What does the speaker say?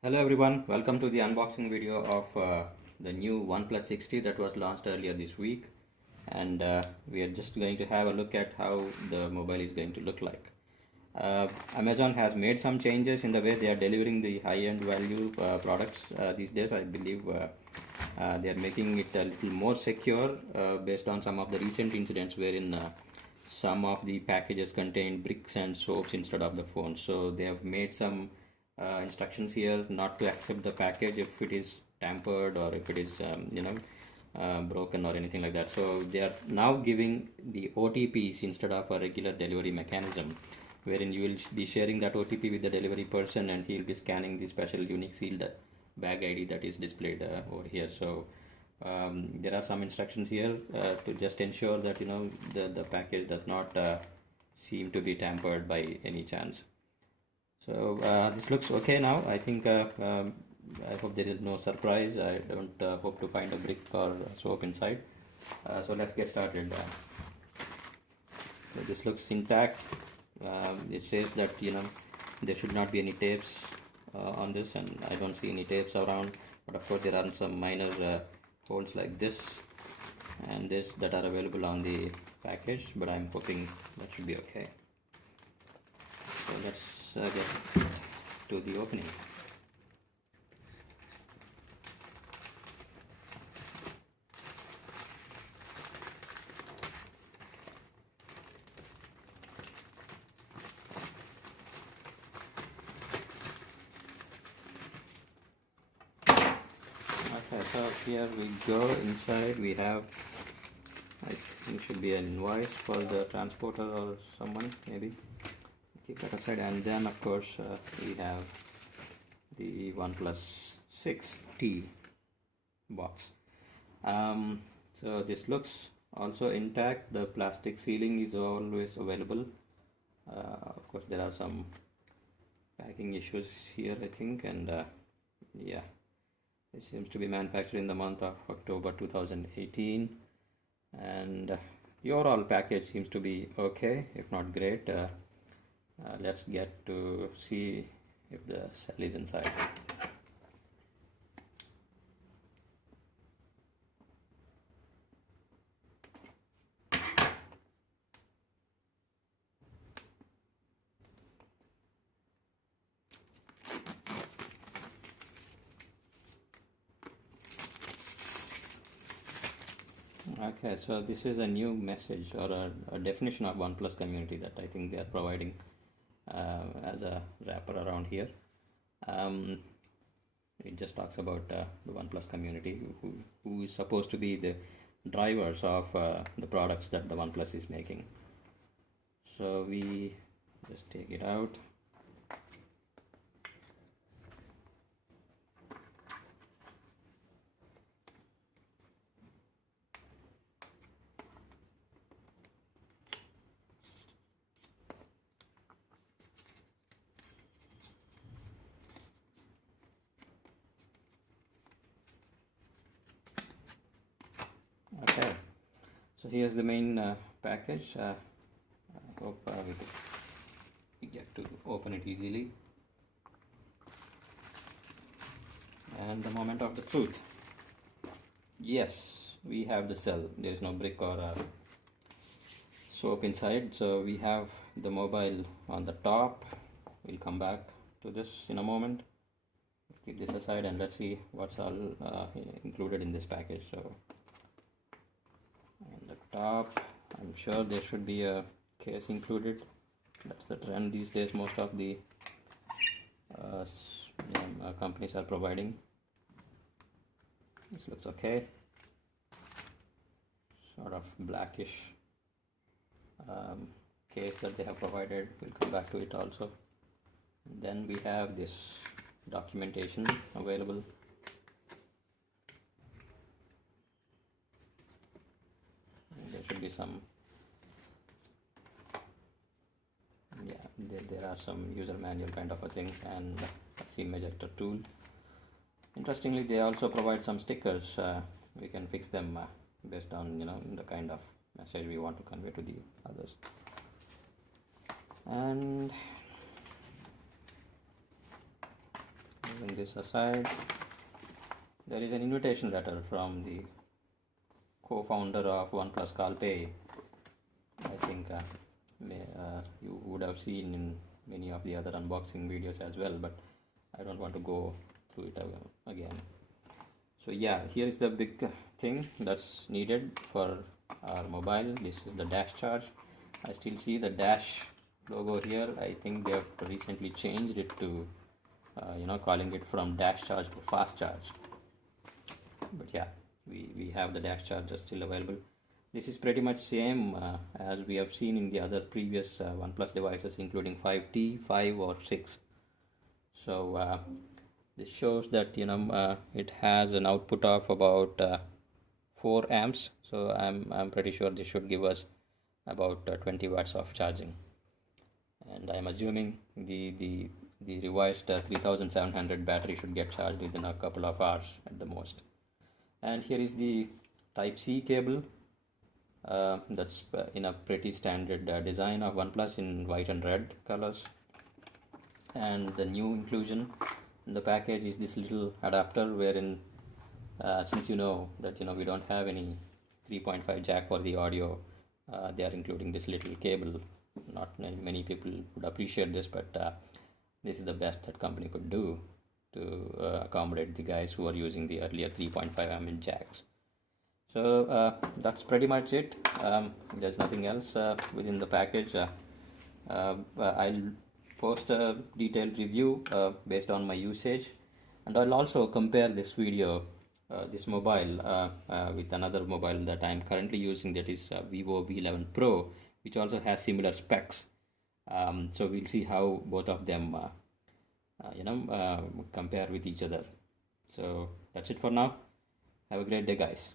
Hello everyone, welcome to the unboxing video of the new OnePlus 60 that was launched earlier this week, and we are just going to have a look at how the mobile is going to look like. Amazon has made some changes in the way they are delivering the high-end value products these days. I believe they are making it a little more secure based on some of the recent incidents wherein some of the packages contain bricks and soaps instead of the phone. So they have made some instructions here not to accept the package if it is tampered or if it is broken or anything like that. So they are now giving the OTPs instead of a regular delivery mechanism, wherein you will be sharing that OTP with the delivery person and he will be scanning the special unique sealed bag ID that is displayed over here. So there are some instructions here to just ensure that the package does not seem to be tampered by any chance. So this looks okay now. I think I hope there is no surprise. I don't hope to find a brick or soap inside. So let's get started. So this looks intact. It says that there should not be any tapes on this, and I don't see any tapes around. But of course there are some minor holes like this and this that are available on the package. But I'm hoping that should be okay. So let's get to the opening. Okay, so here we go. Inside we have, I think, should be an invoice for the transporter or someone, maybe. Keep that aside, and then of course we have the OnePlus 6T box. So this looks also intact. The plastic sealing is always available. Of course there are some packing issues here, I think, and yeah, it seems to be manufactured in the month of October 2018, and the overall package seems to be okay, if not great. Let's get to see if the cell is inside. Okay, so this is a new message or a definition of OnePlus community that I think they are providing as a wrapper around here. It just talks about the OnePlus community who is supposed to be the drivers of the products that the OnePlus is making. So we just take it out. Okay, so here's the main package. I hope we get to open it easily. And the moment of the truth. Yes, we have the cell. There is no brick or soap inside. So we have the mobile on the top. We'll come back to this in a moment. Keep this aside and let's see what's all included in this package. So on the top, I'm sure there should be a case included. That's the trend these days. Most of the companies are providing. This looks okay. Sort of blackish case that they have provided. We'll come back to it also. Then we have this documentation available. And there should be some, there are some user manual kind of a thing and a SIM ejector tool. Interestingly, they also provide some stickers. We can fix them based on the kind of message we want to convey to the others. And Moving this aside, there is an invitation letter from the co-founder of OnePlus, Kalpe. I think you would have seen in many of the other unboxing videos as well, but I don't want to go through it again. So yeah, here is the big thing that's needed for our mobile. This is the dash charge. I still see the dash logo here. I think they have recently changed it to calling it from dash charge to fast charge. But yeah, we have the dash charger still available. This is pretty much same as we have seen in the other previous OnePlus devices, including 5T, 5 or 6. So this shows that it has an output of about 4 amps. So I'm pretty sure this should give us about 20 watts of charging. And I'm assuming the revised 3700 battery should get charged within a couple of hours at the most. And here is the Type-C cable. That's in a pretty standard design of OnePlus in white and red colors. And the new inclusion in the package is this little adapter, wherein since you know that we don't have any 3.5 jack for the audio, they are including this little cable. Not many people would appreciate this, but this is the best that company could do to accommodate the guys who are using the earlier 3.5 mm jacks. So that's pretty much it. There's nothing else within the package. I'll post a detailed review based on my usage, and I'll also compare this video, this mobile with another mobile that I'm currently using, that is Vivo V11 Pro, which also has similar specs. So we'll see how both of them compare with each other. So that's it for now. Have a great day, guys.